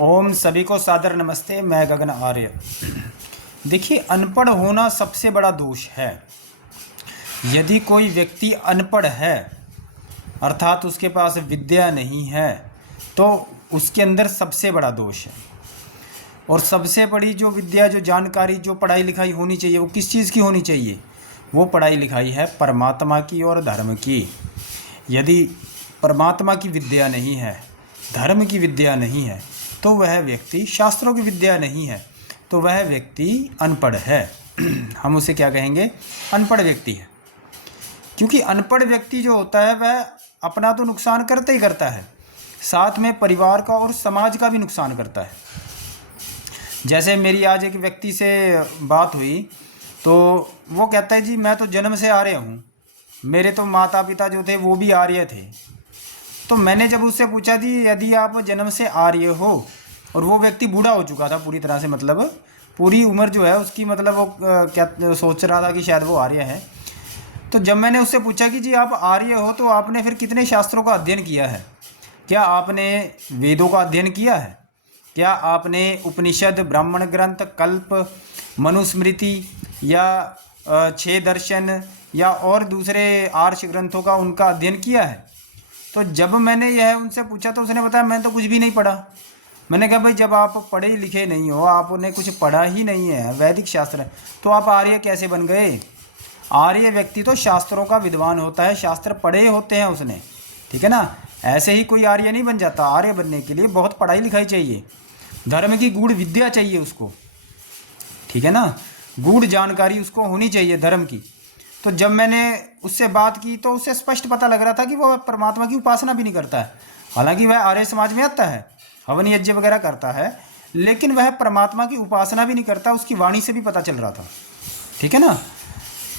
ओम सभी को सादर नमस्ते। मैं गगन आर्य। देखिए, अनपढ़ होना सबसे बड़ा दोष है। यदि कोई व्यक्ति अनपढ़ है अर्थात उसके पास विद्या नहीं है तो उसके अंदर सबसे बड़ा दोष है। और सबसे बड़ी जो विद्या, जो जानकारी, जो पढ़ाई लिखाई होनी चाहिए वो किस चीज़ की होनी चाहिए? वो पढ़ाई लिखाई है परमात्मा की और धर्म की। यदि परमात्मा की विद्या नहीं है, धर्म की विद्या नहीं है, तो वह व्यक्ति, शास्त्रों की विद्या नहीं है तो वह व्यक्ति अनपढ़ है। हम उसे क्या कहेंगे? अनपढ़ व्यक्ति है। क्योंकि अनपढ़ व्यक्ति जो होता है वह अपना तो नुकसान करता ही करता है, साथ में परिवार का और समाज का भी नुकसान करता है। जैसे मेरी आज एक व्यक्ति से बात हुई तो वो कहता है, जी मैं तो जन्म से आर्य हूँ, मेरे तो माता पिता जो थे वो भी आर्य थे। तो मैंने जब उससे पूछा, जी यदि आप जन्म से आर्य हो, और वो व्यक्ति बूढ़ा हो चुका था पूरी तरह से, मतलब पूरी उम्र जो है उसकी, मतलब वो क्या सोच रहा था कि शायद वो आर्य है। तो जब मैंने उससे पूछा कि जी आप आर्य हो तो आपने फिर कितने शास्त्रों का अध्ययन किया है? क्या आपने वेदों का अध्ययन किया है? क्या आपने उपनिषद, ब्राह्मण ग्रंथ, कल्प, मनुस्मृति या 6 दर्शन या और दूसरे आर्ष ग्रंथों का उनका अध्ययन किया है? तो जब मैंने यह उनसे पूछा तो उसने बताया, मैंने तो कुछ भी नहीं पढ़ा। मैंने कहा, भाई जब आप पढ़े लिखे नहीं हो, आपने कुछ पढ़ा ही नहीं है, वैदिक शास्त्र, तो आप आर्य कैसे बन गए? आर्य व्यक्ति तो शास्त्रों का विद्वान होता है, शास्त्र पढ़े होते हैं उसने, ठीक है ना। ऐसे ही कोई आर्य नहीं बन जाता। आर्य बनने के लिए बहुत पढ़ाई लिखाई चाहिए, धर्म की गूढ़ विद्या चाहिए उसको, ठीक है ना। गूढ़ जानकारी उसको होनी चाहिए धर्म की। तो जब मैंने उससे बात की तो उससे स्पष्ट पता लग रहा था कि वो परमात्मा की उपासना भी नहीं करता है। हालांकि वह आर्य समाज में आता है, हवन यज्ञ वगैरह करता है, लेकिन वह परमात्मा की उपासना भी नहीं करता। उसकी वाणी से भी पता चल रहा था, ठीक है ना।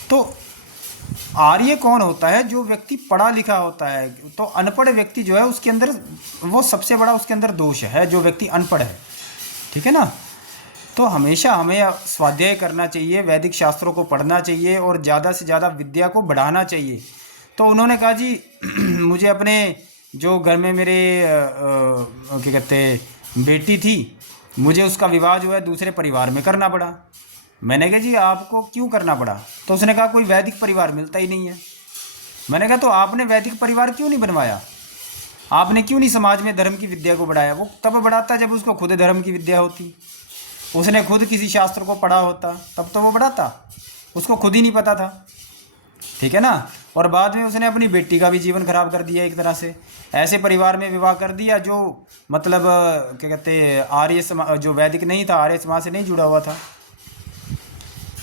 तो आर्य कौन होता है? जो व्यक्ति पढ़ा लिखा होता है। तो अनपढ़ व्यक्ति जो है उसके अंदर वो सबसे बड़ा उसके अंदर दोष है, जो व्यक्ति अनपढ़ है, ठीक है ना। तो हमेशा हमें स्वाध्याय करना चाहिए, वैदिक शास्त्रों को पढ़ना चाहिए और ज़्यादा से ज़्यादा विद्या को बढ़ाना चाहिए। तो उन्होंने कहा, जी मुझे अपने जो घर में मेरे क्या कहते बेटी थी, मुझे उसका विवाह जो है दूसरे परिवार में करना पड़ा। मैंने कहा, जी आपको क्यों करना पड़ा? तो उसने कहा, कोई वैदिक परिवार मिलता ही नहीं है। मैंने कहा, तो आपने वैदिक परिवार क्यों नहीं बनवाया? आपने क्यों नहीं समाज में धर्म की विद्या को बढ़ाया? वो तब बढ़ाता जब उसको खुद धर्म की विद्या होती, उसने खुद किसी शास्त्र को पढ़ा होता, तब तो वो बढ़ाता। उसको खुद ही नहीं पता था, ठीक है ना। और बाद में उसने अपनी बेटी का भी जीवन खराब कर दिया एक तरह से। ऐसे परिवार में विवाह कर दिया जो मतलब क्या कहते आर्य समाज, जो वैदिक नहीं था, आर्य समाज से नहीं जुड़ा हुआ था।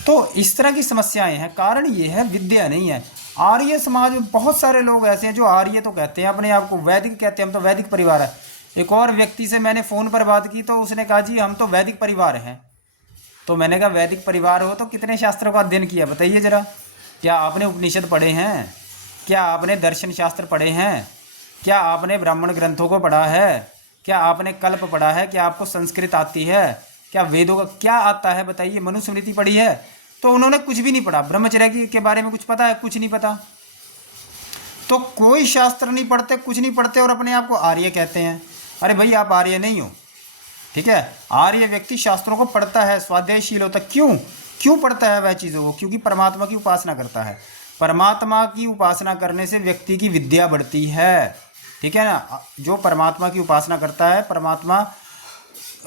तो इस तरह की समस्याएं हैं। कारण ये है विद्या नहीं है। आर्य समाज में बहुत सारे लोग ऐसे हैं जो आर्य तो कहते हैं, अपने आप को वैदिक कहते हैं, हम तो वैदिक परिवार है। एक और व्यक्ति से मैंने फ़ोन पर बात की तो उसने कहा, जी हम तो वैदिक परिवार हैं। तो मैंने कहा, वैदिक परिवार हो तो कितने शास्त्रों का अध्ययन किया बताइए ज़रा? क्या आपने उपनिषद पढ़े हैं? क्या आपने दर्शन शास्त्र पढ़े हैं? क्या आपने ब्राह्मण ग्रंथों को पढ़ा है? क्या आपने कल्प पढ़ा है? क्या आपको संस्कृत आती है? क्या वेदों का क्या आता है बताइए? मनुस्मृति पढ़ी है? तो उन्होंने कुछ भी नहीं पढ़ा। ब्रह्मचर्य के बारे में कुछ पता है? कुछ नहीं पता। तो कोई शास्त्र नहीं पढ़ते, कुछ नहीं पढ़ते और अपने आप को आर्य कहते हैं। अरे भाई, आप आर्य नहीं हो, ठीक है। आर्य व्यक्ति शास्त्रों को पढ़ता है, स्वाध्यायशील होता। क्यों पढ़ता है वह चीज़ों को? क्योंकि परमात्मा की उपासना करता है। परमात्मा की उपासना करने से व्यक्ति की विद्या बढ़ती है, ठीक है ना। जो परमात्मा की उपासना करता है, परमात्मा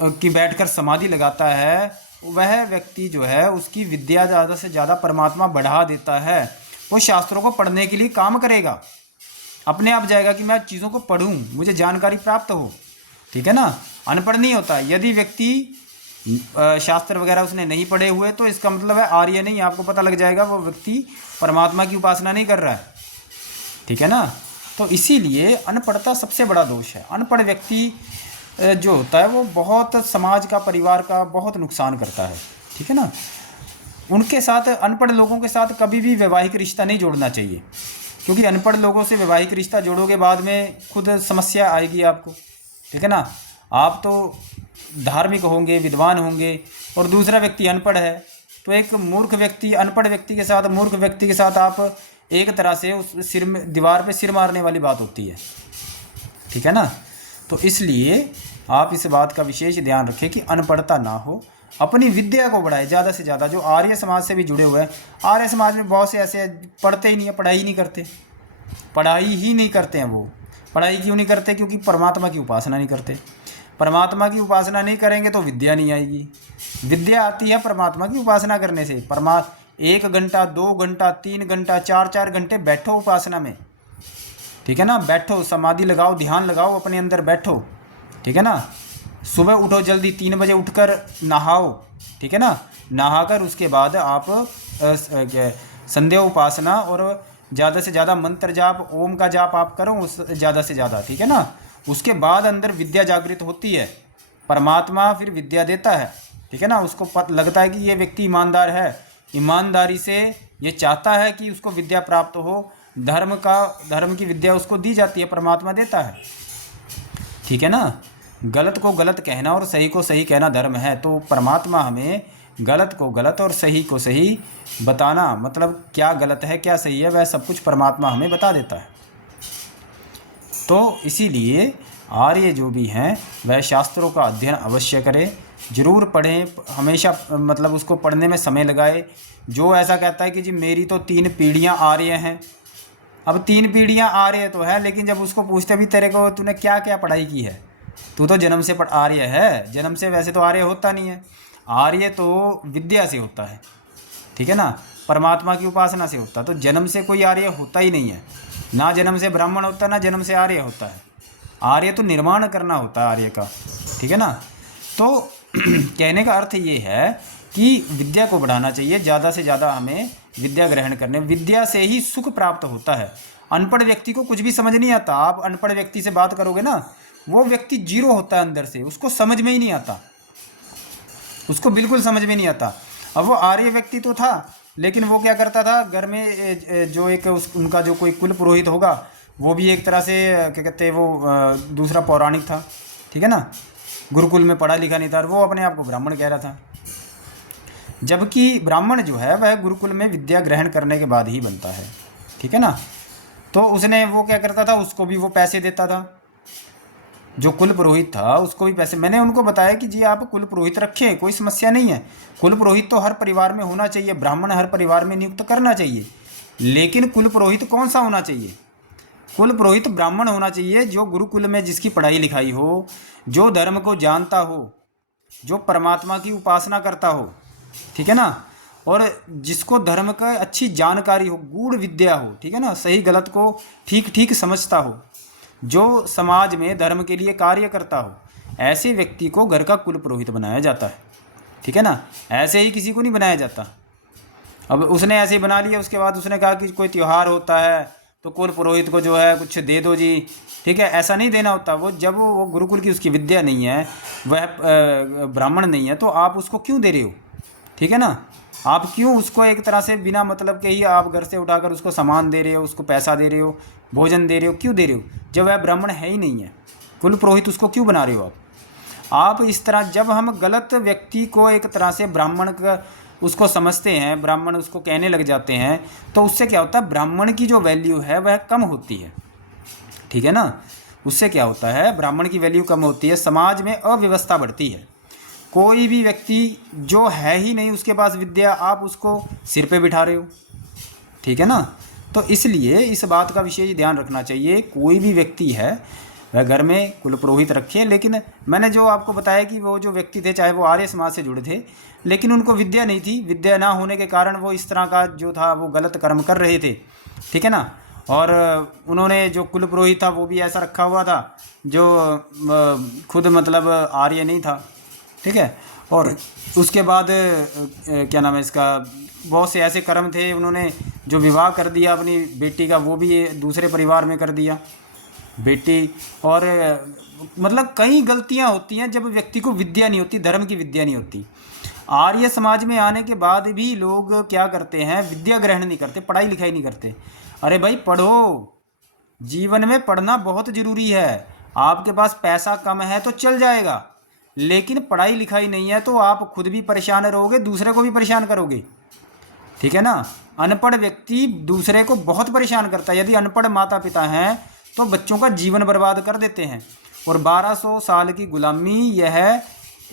की बैठकर समाधि लगाता है, वह व्यक्ति जो है उसकी विद्या ज़्यादा से ज़्यादा परमात्मा बढ़ा देता है। वो शास्त्रों को पढ़ने के लिए काम करेगा, अपने आप जाएगा कि मैं चीज़ों को पढ़ूं, मुझे जानकारी प्राप्त हो, ठीक है ना। अनपढ़ नहीं होता। यदि व्यक्ति शास्त्र वगैरह उसने नहीं पढ़े हुए तो इसका मतलब है आर्य नहीं। आपको पता लग जाएगा वो व्यक्ति परमात्मा की उपासना नहीं कर रहा है, ठीक है ना। तो इसीलिए अनपढ़ता सबसे बड़ा दोष है। अनपढ़ व्यक्ति जो होता है वो बहुत समाज का, परिवार का बहुत नुकसान करता है, ठीक है ना। उनके साथ, अनपढ़ लोगों के साथ कभी भी वैवाहिक रिश्ता नहीं जोड़ना चाहिए, क्योंकि अनपढ़ लोगों से वैवाहिक रिश्ता जोड़ोगे बाद में खुद समस्या आएगी आपको, ठीक है ना। आप तो धार्मिक होंगे, विद्वान होंगे और दूसरा व्यक्ति अनपढ़ है, तो एक मूर्ख व्यक्ति अनपढ़ व्यक्ति के साथ, मूर्ख व्यक्ति के साथ आप एक तरह से उस दीवार पे सिर मारने वाली बात होती है, ठीक है ना। तो इसलिए आप इस बात का विशेष ध्यान रखें कि अनपढ़ता ना हो, अपनी विद्या को बढ़ाए ज़्यादा से ज़्यादा। जो आर्य समाज से भी जुड़े हुए हैं, आर्य समाज में बहुत से ऐसे पढ़ते ही नहीं है, पढ़ाई नहीं करते, पढ़ाई ही नहीं करते हैं। वो पढ़ाई क्यों नहीं करते? क्योंकि परमात्मा की उपासना नहीं करते। परमात्मा की उपासना नहीं करेंगे तो विद्या नहीं आएगी। विद्या आती है परमात्मा की उपासना करने से। 1 घंटा, 2 घंटा, 3 घंटा, 4 घंटे बैठो उपासना में, ठीक है ना। बैठो, समाधि लगाओ, ध्यान लगाओ, अपने अंदर बैठो, ठीक है ना। सुबह उठो जल्दी, 3 बजे उठकर नहाओ, ठीक है ना। नहाकर उसके बाद आप संध्या उपासना और ज़्यादा से ज़्यादा मंत्र जाप, ओम का जाप आप करो उस ज़्यादा से ज़्यादा, ठीक है ना। उसके बाद अंदर विद्या जागृत होती है, परमात्मा फिर विद्या देता है, ठीक है ना। उसको लगता है कि ये व्यक्ति ईमानदार है, ईमानदारी से ये चाहता है कि उसको विद्या प्राप्त हो, धर्म की विद्या उसको दी जाती है, परमात्मा देता है, ठीक है ना। गलत को गलत कहना और सही को सही कहना धर्म है, तो परमात्मा हमें गलत को गलत और सही को सही बताना, मतलब क्या गलत है क्या सही है वह सब कुछ परमात्मा हमें बता देता है। तो इसीलिए आर्य जो भी हैं वह शास्त्रों का अध्ययन अवश्य करें, जरूर पढ़ें, हमेशा मतलब उसको पढ़ने में समय लगाए। जो ऐसा कहता है कि जी मेरी तो 3 पीढ़ियाँ आर्य हैं, अब 3 पीढ़ियाँ आर्य तो है, लेकिन जब उसको पूछते भी तेरे को तूने क्या क्या पढ़ाई की है, तू तो जन्म से आर्य है। जन्म से वैसे तो आर्य होता नहीं है, आर्य तो विद्या से होता है, ठीक है ना, परमात्मा की उपासना से होता है। तो जन्म से कोई आर्य होता ही नहीं है, ना जन्म से ब्राह्मण होता ना जन्म से आर्य होता है। आर्य तो निर्माण करना होता है आर्य का, ठीक है ना। तो कहने का अर्थ ये है कि विद्या को बढ़ाना चाहिए, ज़्यादा से ज़्यादा हमें विद्या ग्रहण करने, विद्या से ही सुख प्राप्त होता है। अनपढ़ व्यक्ति को कुछ भी समझ नहीं आता। आप अनपढ़ व्यक्ति से बात करोगे ना, वो व्यक्ति जीरो होता है अंदर से, उसको समझ में ही नहीं आता, उसको बिल्कुल समझ में नहीं आता। अब वो आर्य व्यक्ति तो था, लेकिन वो क्या करता था, घर में जो एक उनका जो कोई कुल पुरोहित होगा, वो भी एक तरह से क्या कहते हैं, वो दूसरा पौराणिक था, ठीक है ना, गुरुकुल में पढ़ा लिखा नहीं था, और वो अपने आप को ब्राह्मण कह रहा था। जबकि ब्राह्मण जो है वह गुरुकुल में विद्या ग्रहण करने के बाद ही बनता है, ठीक है ना। तो उसने वो क्या करता था, उसको भी वो पैसे देता था, जो कुल पुरोहित था उसको भी पैसे। मैंने उनको बताया कि जी आप कुल पुरोहित रखें, कोई समस्या नहीं है, कुल पुरोहित तो हर परिवार में होना चाहिए, ब्राह्मण हर परिवार में नियुक्त करना चाहिए, लेकिन कुल पुरोहित कौन सा होना चाहिए? कुल पुरोहित ब्राह्मण होना चाहिए, जो गुरुकुल में जिसकी पढ़ाई लिखाई हो, जो धर्म को जानता हो, जो परमात्मा की उपासना करता हो, ठीक है ना, और जिसको धर्म का अच्छी जानकारी हो, गूढ़ विद्या हो, ठीक है ना, सही गलत को ठीक ठीक समझता हो, जो समाज में धर्म के लिए कार्य करता हो, ऐसे व्यक्ति को घर का कुल पुरोहित बनाया जाता है, ठीक है ना। ऐसे ही किसी को नहीं बनाया जाता। अब उसने ऐसे ही बना लिया, उसके बाद उसने कहा कि कोई त्यौहार होता है तो कुल पुरोहित को जो है कुछ दे दो जी, ठीक है, ऐसा नहीं देना होता। वो जब वो गुरुकुल की उसकी विद्या नहीं है, वह ब्राह्मण नहीं है, तो आप उसको क्यों दे रहे हो, ठीक है ना। आप क्यों उसको एक तरह से बिना मतलब के ही आप घर से उठाकर उसको सामान दे रहे हो, उसको पैसा दे रहे हो, भोजन दे रहे हो, क्यों दे रहे हो, जब वह ब्राह्मण है ही नहीं है। कुल पुरोहित उसको क्यों बना रहे हो आप इस तरह। जब हम गलत व्यक्ति को एक तरह से ब्राह्मण का उसको समझते हैं, ब्राह्मण उसको कहने लग जाते हैं, तो उससे क्या होता है, ब्राह्मण की जो वैल्यू है वह कम होती है, ठीक है ना। उससे क्या होता है, ब्राह्मण की वैल्यू कम होती है, समाज में अव्यवस्था बढ़ती है। कोई भी व्यक्ति जो है ही नहीं उसके पास विद्या, आप उसको सिर पे बिठा रहे हो, ठीक है ना। तो इसलिए इस बात का विशेष ध्यान रखना चाहिए। कोई भी व्यक्ति है वह घर में कुल पुरोहित रखे, लेकिन मैंने जो आपको बताया कि वो जो व्यक्ति थे, चाहे वो आर्य समाज से जुड़े थे, लेकिन उनको विद्या नहीं थी, विद्या ना होने के कारण वो इस तरह का जो था वो गलत कर्म कर रहे थे, ठीक है ना। और उन्होंने जो कुल पुरोहित था वो भी ऐसा रखा हुआ था जो खुद मतलब आर्य नहीं था, ठीक है। और उसके बाद क्या नाम है इसका, बहुत से ऐसे कर्म थे, उन्होंने जो विवाह कर दिया अपनी बेटी का, वो भी दूसरे परिवार में कर दिया बेटी। और मतलब कई गलतियां होती हैं जब व्यक्ति को विद्या नहीं होती, धर्म की विद्या नहीं होती। आर्य समाज में आने के बाद भी लोग क्या करते हैं, विद्या ग्रहण नहीं करते, पढ़ाई लिखाई नहीं करते। अरे भाई पढ़ो, जीवन में पढ़ना बहुत ज़रूरी है। आपके पास पैसा कम है तो चल जाएगा, लेकिन पढ़ाई लिखाई नहीं है तो आप खुद भी परेशान रहोगे, दूसरे को भी परेशान करोगे, ठीक है ना। अनपढ़ व्यक्ति दूसरे को बहुत परेशान करता है। यदि अनपढ़ माता पिता हैं तो बच्चों का जीवन बर्बाद कर देते हैं। और 1200 साल की गुलामी यह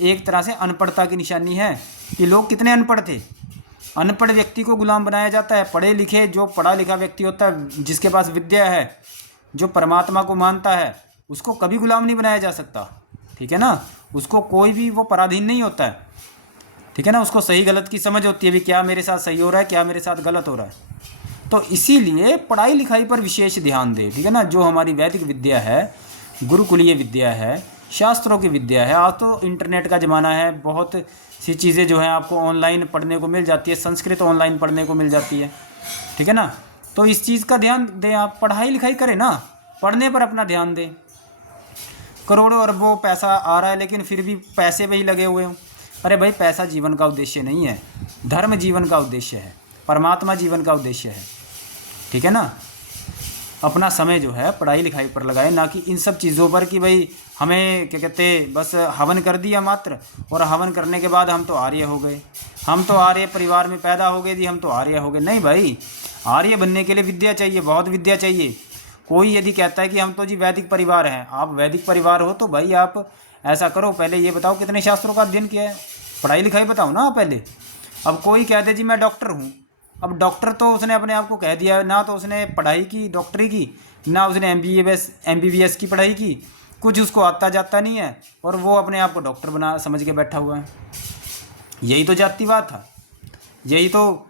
एक तरह से अनपढ़ता की निशानी है कि लोग कितने अनपढ़ थे। अनपढ़ व्यक्ति को गुलाम बनाया जाता है। पढ़े लिखे जो पढ़ा लिखा व्यक्ति होता है, जिसके पास विद्या है, जो परमात्मा को मानता है, उसको कभी गुलाम नहीं बनाया जा सकता। ठीक है ना, उसको कोई भी वो पराधीन नहीं होता है। ठीक है ना, उसको सही गलत की समझ होती है भी क्या मेरे साथ सही हो रहा है, क्या मेरे साथ गलत हो रहा है। तो इसीलिए पढ़ाई लिखाई पर विशेष ध्यान दे। ठीक है ना, जो हमारी वैदिक विद्या है, गुरुकुलीय विद्या है, शास्त्रों की विद्या है। आज तो इंटरनेट का ज़माना है, बहुत सी चीज़ें जो हैं आपको ऑनलाइन पढ़ने को मिल जाती है। संस्कृत ऑनलाइन पढ़ने को मिल जाती है। ठीक है ना, तो इस चीज़ का ध्यान दें। आप पढ़ाई लिखाई करें ना, पढ़ने पर अपना ध्यान दें। करोड़ों अरबों पैसा आ रहा है लेकिन फिर भी पैसे पे ही लगे हुए हों। अरे भाई, पैसा जीवन का उद्देश्य नहीं है, धर्म जीवन का उद्देश्य है, परमात्मा जीवन का उद्देश्य है। ठीक है ना, अपना समय जो है पढ़ाई लिखाई पर लगाए, ना कि इन सब चीज़ों पर कि भाई हमें क्या कहते बस हवन कर दिया मात्र, और हवन करने के बाद हम तो आर्य हो गए, हम तो आर्य परिवार में पैदा हो गए जी, हम तो आर्य हो गए। नहीं भाई, आर्य बनने के लिए विद्या चाहिए, बहुत विद्या चाहिए। कोई यदि कहता है कि हम तो जी वैदिक परिवार हैं, आप वैदिक परिवार हो तो भाई आप ऐसा करो, पहले ये बताओ कितने शास्त्रों का अध्ययन किया है, पढ़ाई लिखाई बताओ ना पहले। अब कोई कह दे जी मैं डॉक्टर हूँ, अब डॉक्टर तो उसने अपने आप को कह दिया, ना तो उसने पढ़ाई की डॉक्टरी की, ना उसने MBBS की पढ़ाई की, कुछ उसको आता जाता नहीं है, और वो अपने आप को डॉक्टर बना समझ के बैठा हुआ है। यही तो जातिवाद था, यही तो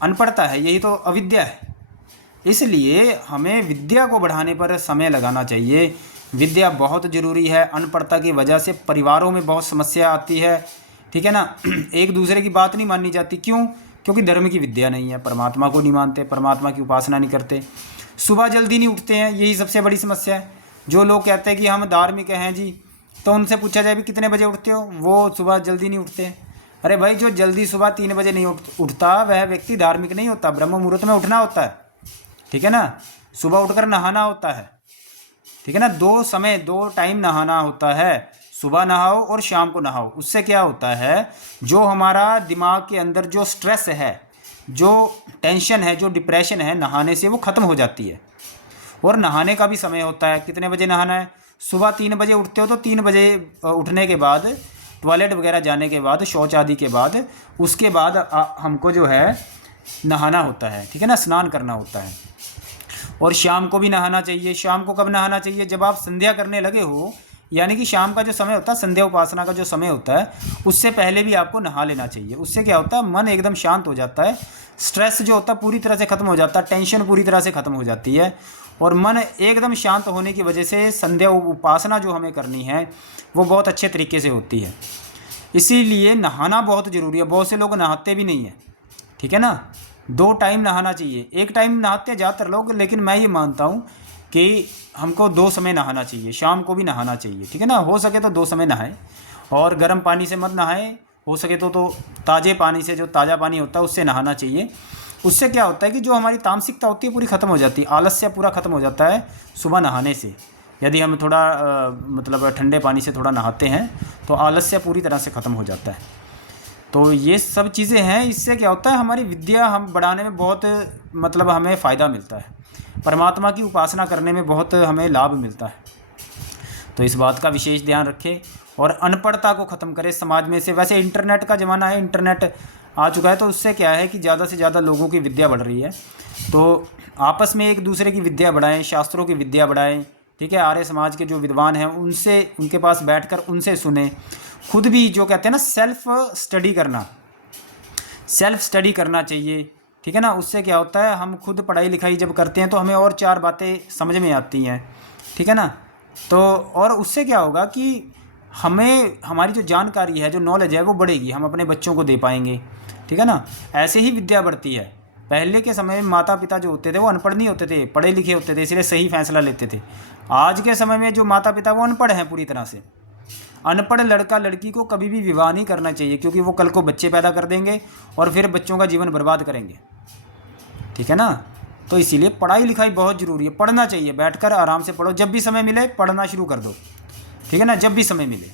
अनपढ़ता है, यही तो अविद्या है। इसलिए हमें विद्या को बढ़ाने पर समय लगाना चाहिए। विद्या बहुत ज़रूरी है। अनपढ़ता की वजह से परिवारों में बहुत समस्या आती है। ठीक है ना, एक दूसरे की बात नहीं माननी जाती। क्यों? क्योंकि धर्म की विद्या नहीं है, परमात्मा को नहीं मानते, परमात्मा की उपासना नहीं करते, सुबह जल्दी नहीं उठते हैं, यही सबसे बड़ी समस्या है। जो लोग कहते हैं कि हम धार्मिक हैं जी, तो उनसे पूछा जाए भी कितने बजे उठते हो, वो सुबह जल्दी नहीं उठते। अरे भाई, जो जल्दी सुबह 3 बजे नहीं उठता वह व्यक्ति धार्मिक नहीं होता। ब्रह्म मुहूर्त में उठना होता है। ठीक है ना, सुबह उठकर नहाना होता है। ठीक है ना, 2 टाइम नहाना होता है, सुबह नहाओ और शाम को नहाओ। उससे क्या होता है, जो हमारा दिमाग के अंदर जो स्ट्रेस है, जो टेंशन है, जो डिप्रेशन है, नहाने से वो ख़त्म हो जाती है। और नहाने का भी समय होता है, कितने बजे नहाना है। सुबह 3 बजे उठते हो तो 3 बजे उठने के बाद, टॉयलेट वगैरह जाने के बाद, शौच आदि के बाद, उसके बाद हमको जो है नहाना होता है। ठीक है ना, स्नान करना होता है। और शाम को भी नहाना चाहिए। शाम को कब नहाना चाहिए? जब आप संध्या करने लगे हो, यानी कि शाम का जो समय होता है, संध्या उपासना का जो समय होता है, उससे पहले भी आपको नहा लेना चाहिए। उससे क्या होता है, मन एकदम शांत हो जाता है, स्ट्रेस जो होता है पूरी तरह से ख़त्म हो जाता है, टेंशन पूरी तरह से ख़त्म हो जाती है, और मन एकदम शांत होने की वजह से संध्या उपासना जो हमें करनी है वो बहुत अच्छे तरीके से होती है। इसीलिए नहाना बहुत ज़रूरी है। बहुत से लोग नहाते भी नहीं हैं। ठीक है ना, 2 टाइम नहाना चाहिए। एक टाइम नहाते ज़्यादातर लोग, लेकिन मैं ये मानता हूँ कि हमको 2 समय नहाना चाहिए, शाम को भी नहाना चाहिए। ठीक है ना, हो सके तो 2 समय नहाएं, और गर्म पानी से मत नहाएं, हो सके तो ताज़े पानी से, जो ताज़ा पानी होता है उससे नहाना चाहिए। उससे क्या होता है कि जो हमारी तामसिकता होती है पूरी ख़त्म हो जाती है, आलस्य पूरा ख़त्म हो जाता है सुबह नहाने से। यदि हम थोड़ा मतलब ठंडे पानी से थोड़ा नहाते हैं तो आलस्य पूरी तरह से ख़त्म हो जाता है। तो ये सब चीज़ें हैं। इससे क्या होता है, हमारी विद्या हम बढ़ाने में बहुत मतलब हमें फ़ायदा मिलता है, परमात्मा की उपासना करने में बहुत हमें लाभ मिलता है। तो इस बात का विशेष ध्यान रखें और अनपढ़ता को ख़त्म करें समाज में से। वैसे इंटरनेट का ज़माना है, इंटरनेट आ चुका है, तो उससे क्या है कि ज़्यादा से ज़्यादा लोगों की विद्या बढ़ रही है। तो आपस में एक दूसरे की विद्या बढ़ाएं, शास्त्रों की विद्या बढ़ाएं। ठीक है, आर्य समाज के जो विद्वान हैं उनसे, उनके पास बैठकर उनसे सुने। खुद भी जो कहते हैं ना, सेल्फ स्टडी करना चाहिए। ठीक है ना, उससे क्या होता है, हम खुद पढ़ाई लिखाई जब करते हैं तो हमें और 4 बातें समझ में आती हैं। ठीक है ना, तो और उससे क्या होगा कि हमें हमारी जो जानकारी है, जो नॉलेज है वो बढ़ेगी, हम अपने बच्चों को दे पाएंगे। ठीक है ना, ऐसे ही विद्या बढ़ती है। पहले के समय में माता पिता जो होते थे वो अनपढ़ नहीं होते थे, पढ़े लिखे होते थे, इसलिए सही फैसला लेते थे। आज के समय में जो माता पिता वो अनपढ़ हैं पूरी तरह से। अनपढ़ लड़का लड़की को कभी भी विवाह नहीं करना चाहिए, क्योंकि वो कल को बच्चे पैदा कर देंगे और फिर बच्चों का जीवन बर्बाद करेंगे। ठीक है ना, तो इसीलिए पढ़ाई लिखाई बहुत ज़रूरी है। पढ़ना चाहिए, बैठकर आराम से पढ़ो, जब भी समय मिले पढ़ना शुरू कर दो। ठीक है ना, जब भी समय मिले।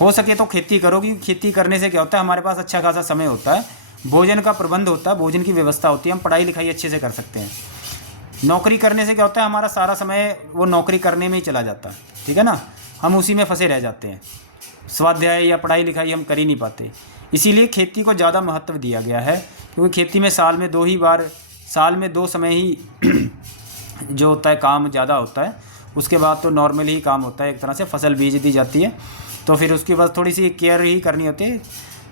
हो सके तो खेती करो, कि खेती करने से क्या होता है, हमारे पास अच्छा खासा समय होता है, भोजन का प्रबंध होता है, भोजन की व्यवस्था होती है, हम पढ़ाई लिखाई अच्छे से कर सकते हैं। नौकरी करने से क्या होता है, हमारा सारा समय वो नौकरी करने में ही चला जाता है, ठीक है ना, हम उसी में फंसे रह जाते हैं, स्वाध्याय या पढ़ाई लिखाई हम कर ही नहीं पाते। इसीलिए खेती को ज़्यादा महत्व दिया गया है, क्योंकि खेती में साल में 2 समय ही जो होता है काम ज़्यादा होता है, उसके बाद तो नॉर्मल ही काम होता है, एक तरह से फसल बीज दी जाती है, तो फिर उसकी बस थोड़ी सी केयर ही करनी होती है।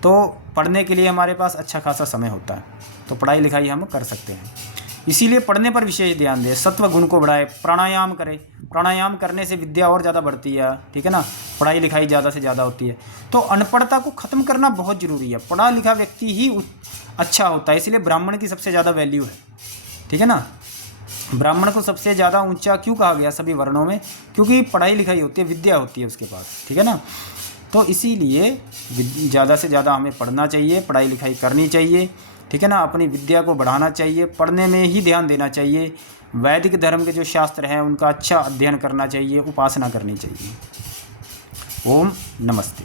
तो पढ़ने के लिए हमारे पास अच्छा खासा समय होता है, तो पढ़ाई लिखाई हम कर सकते हैं। इसीलिए पढ़ने पर विशेष ध्यान दें, सत्व गुण को बढ़ाए, प्राणायाम करें, प्राणायाम करने से विद्या और ज़्यादा बढ़ती है, ठीक है ना, पढ़ाई लिखाई ज़्यादा से ज़्यादा होती है। तो अनपढ़ता को ख़त्म करना बहुत ज़रूरी है, पढ़ा लिखा व्यक्ति ही अच्छा होता है, इसलिए ब्राह्मण की सबसे ज़्यादा वैल्यू है, ठीक है ना। ब्राह्मण को सबसे ज़्यादा ऊंचा क्यों कहा गया सभी वर्णों में, क्योंकि पढ़ाई लिखाई होती है, विद्या होती है उसके पास, ठीक है ना। तो इसीलिए ज़्यादा से ज़्यादा हमें पढ़ना चाहिए, पढ़ाई लिखाई करनी चाहिए, ठीक है ना, अपनी विद्या को बढ़ाना चाहिए, पढ़ने में ही ध्यान देना चाहिए, वैदिक धर्म के जो शास्त्र हैं उनका अच्छा अध्ययन करना चाहिए, उपासना करनी चाहिए। ओम नमस्ते।